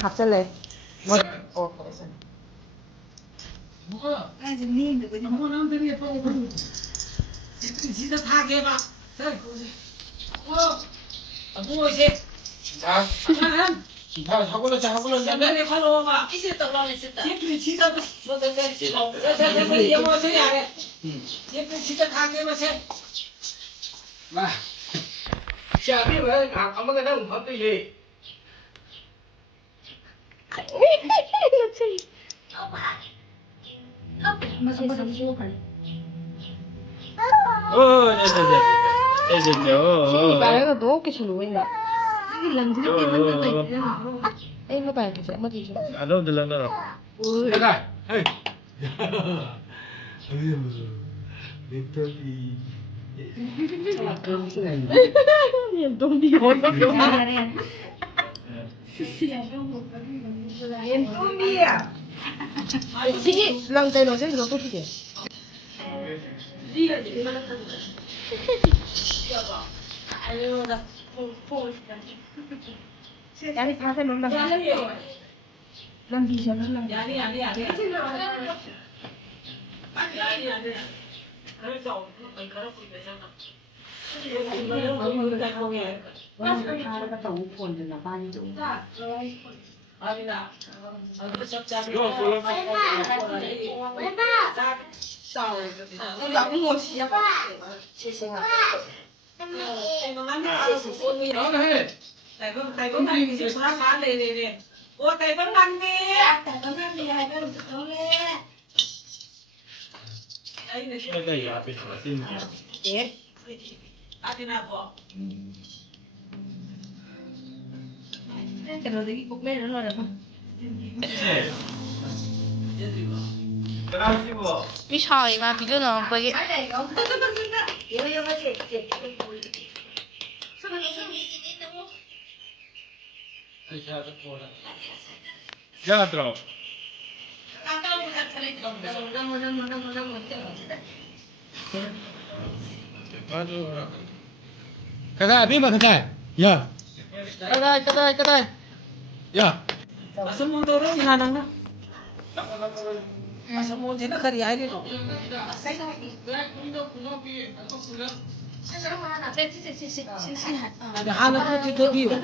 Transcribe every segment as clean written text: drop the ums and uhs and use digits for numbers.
갑자기 뭐 뭐야? 아무나 들이 또 진짜 다 개봐. 뭐 이제 자, 한 자, 하고는 자, 하고는 자. 내가 바로 봐. 예쁘게 진짜 영어서야 해. 예쁘게 진짜 다 개봐서. 마. 자, đi về, ông cái đó không có gì. 신이 말가 너 어깨 잘 오이네. Em có bài thì sẽ mất gì chứ? À đâu từ lần nào? Ui. Đây này. Hey. Đến tôi thì Nhìn tung đi hôn nó kiểu mà nè. Chị, lần tay nó sẽ được tốt chứ? Dạ đi pha thêm một lần. Làm gì cho nó làm? đó này. Thầy vẫn đang đi xóa phá này. Ủa thầy vẫn đang đi. Đây đây là bên của tin. Cái đó thì cục mê nó là được không? Biết hỏi mà biết nó với cái Ya trò. Cái này biết mà cái này. Dạ. cái đây. Dạ. Asal tu orang yang ada. Asal mau jadi kerja ini. Ada anak tu itu dia.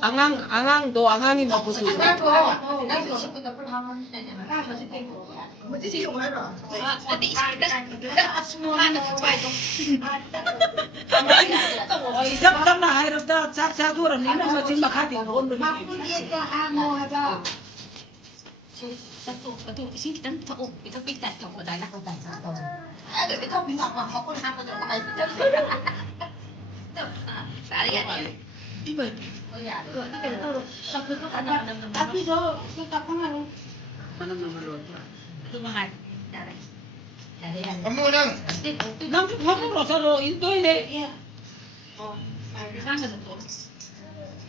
Angang tu angang ini apa tu? Jam nak hari tu cat tu orang ni nak macam makan di pun begitu. Tapi tu kita pernah. Mana luar. Tu mahal. Kamu nang. Nanti kamu rasa itu ini.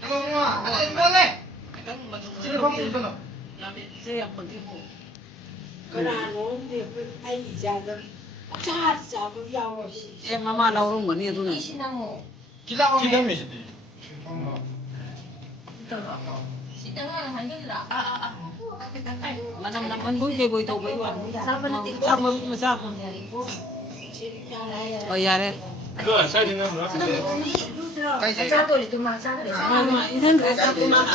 Kamu mau? Boleh. Sini kamu di sana. Saya pergi. Kerana dia ai jaga. Jaga jauh. Mama orang mana tu ni? Kita kamu. Kita mesti. Mana naman boy kay boy to boy wan. Sama masama. Oh yare. Rồi, sai thì nào nữa. Isan satu mana?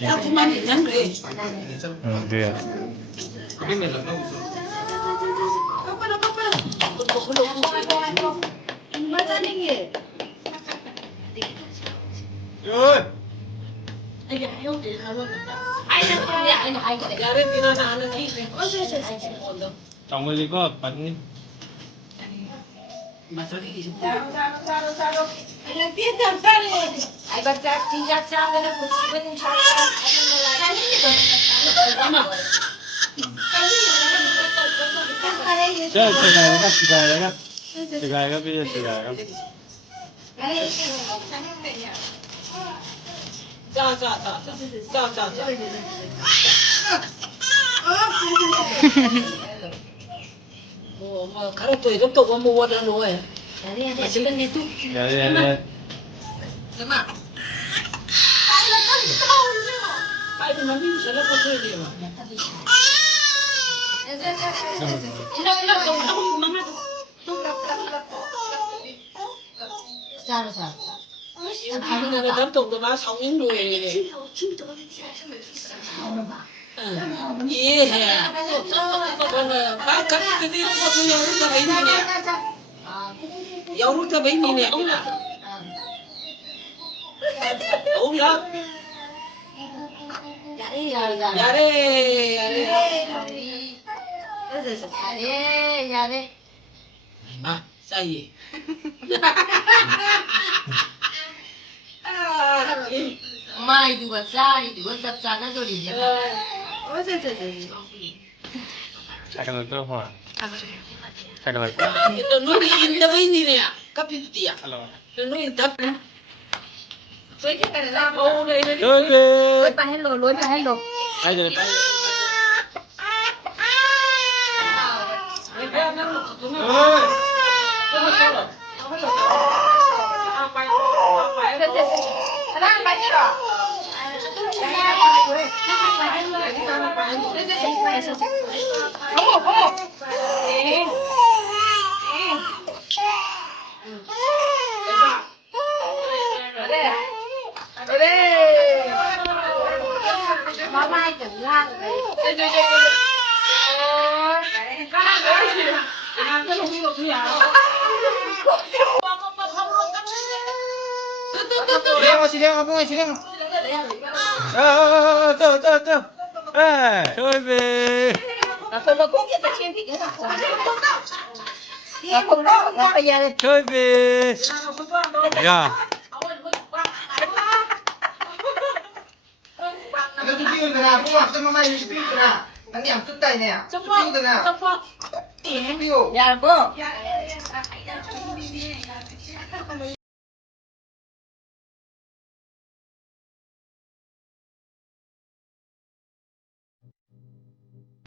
Satu mana isan ke? Iya. Ini melu. Rồi. Yare tina na ana ki. Tổng người có bánh Masuk di situ. Cigài bây giờ cigài các. Dạ. 가라토에 좀 또 뭐 와다 놓아요. 맛있는 게 또. 야야야. 엄마. 빨리 만들고 살아봐 줘야 돼요. 남동도 막 성인도에 이해해. 막 같이 여름가 있네. 여름가 있네. 오라. 야래. 아, 싸이. Mai dua sai, dua tak sana tu dia. 잠깐 또 봐. 잠깐. Ito nuri inda ba ini niya? Kapit dia. Hello. Ito inda. 저기.ไปให้โหลดไปให้โหลด 아이 저. 실행 한번 실행. 또. 에. 저기. 저기. 야. Nó chụp phim rồi nè, không mặc cho nó may chụp phim rồi nè. Anh em chút tay nè. Chụp phim rồi nè. Chụp phim. Ya, bu.